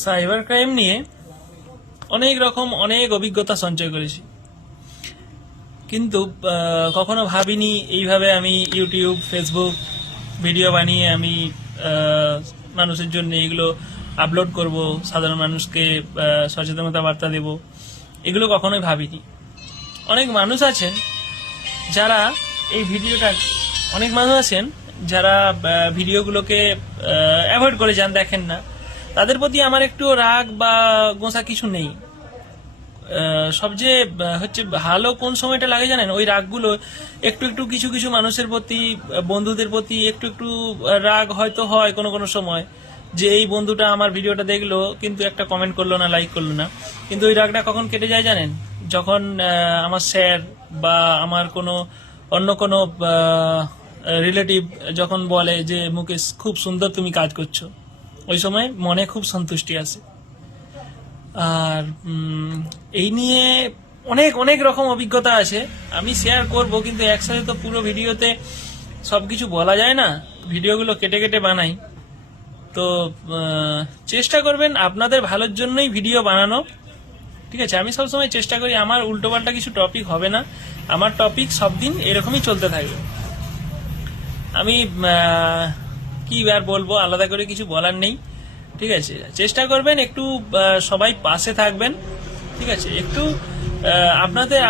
Cyber crime নিয়ে অনেক অভিজ্ঞতা সঞ্চয় করেছি, কিন্তু কখনো ভাবিনি এইভাবে আমি ইউটিউব ফেসবুক ভিডিও বানিয়ে আমি মানুষের জন্য এগুলো আপলোড করব, সাধারণ মানুষকে সচেতনতা বার্তা দেব, এগুলো কখনোই ভাবিনি। অনেক মানুষ আছেন যারা এই ভিডিওটা অনেক মানুষ আছেন যারা ভিডিওগুলোকে অ্যাভয়েড করে যান, দেখেন না। তাদের প্রতি আমার একটু রাগ বা গোঁসা কিছু নেই। সবচেয়ে হচ্ছে ভালো কোন সময়টা লাগে জানেন? ওই রাগগুলো একটু একটু কিছু কিছু মানুষের প্রতি, বন্ধুদের প্রতি একটু একটু রাগ হয়তো হয় কোনো কোনো সময়, যে এই বন্ধুটা আমার ভিডিওটা দেখলো কিন্তু একটা কমেন্ট করলো না, লাইক করলো না। কিন্তু ওই রাগটা কখন কেটে যায় জানেন? যখন আমার স্যার বা আমার কোনো অন্য কোনো রিলেটিভ যখন বলে যে মুকেশ খুব সুন্দর তুমি কাজ করছো, ওই সময় মনে খুব সন্তুষ্টি আসে। আর এই নিয়ে অনেক রকম অভিজ্ঞতা আছে, আমি শেয়ার করব, কিন্তু একসাথে তো পুরো ভিডিওতে সবকিছু বলা যায় না, ভিডিওগুলো কেটে কেটে বানাই। তো চেষ্টা করবেন আপনাদের ভালোর জন্যই ভিডিও বানানো, ঠিক আছে? আমি সবসময় চেষ্টা করি আমার উল্টোপাল্টা কিছু টপিক হবে না, আমার টপিক সব দিন এরকমই চলতে থাকবে। আমি কি আর বলবো, আলাদা করে কিছু বলার নেই, ঠিক আছে? চেষ্টা করবেন একটু সবাই পাশে থাকবেন, ঠিক আছে? একটু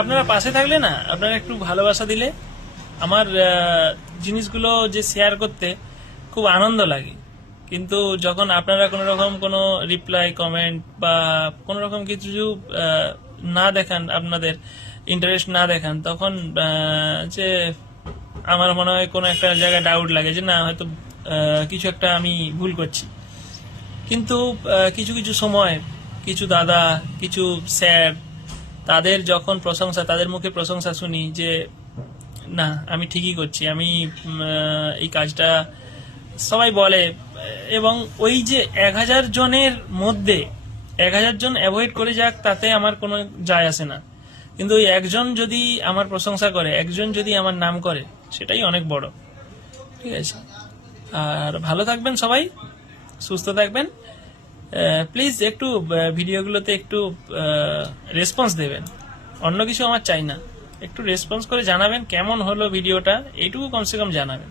আপনারা পাশে থাকলে না, আপনারা একটু ভালোবাসা দিলে আমার জিনিসগুলো যে শেয়ার করতে খুব আনন্দ লাগে। কিন্তু যখন আপনারা কোনো রকম কোনো রিপ্লাই কমেন্ট বা কোনো রকম কিছু না দেখান, আপনাদের ইন্টারেস্ট না দেখান, তখন যে আমার মনে হয় কোনো একটা জায়গায় ডাউট লাগে যে না, হয়তো কিছু একটা আমি ভুল করছি। কিন্তু কিছু কিছু সময় কিছু দাদা, কিছু স্যার, তাদের যখন প্রশংসা, তাদের মুখে প্রশংসা শুনি যে না আমি ঠিকই করছি, আমি এই কাজটা সবাই বলে, এবং ওই যে 1000 জনের মধ্যে 1000 জন অ্যাভয়েড করে যাক, তাতে আমার কোনো যায় আসে না। কিন্তু ওই একজন যদি আমার প্রশংসা করে, একজন যদি আমার নাম করে, সেটাই অনেক বড়, ঠিক আছে? আর ভালো থাকবেন সবাই, সুস্থ থাকবেন। প্লিজ একটু ভিডিওগুলোতে একটু রেসপন্স দেবেন, অন্য কিছু আমার চাই না। একটু রেসপন্স করে জানাবেন কেমন হলো ভিডিওটা, এইটুকু কমসে কম জানাবেন।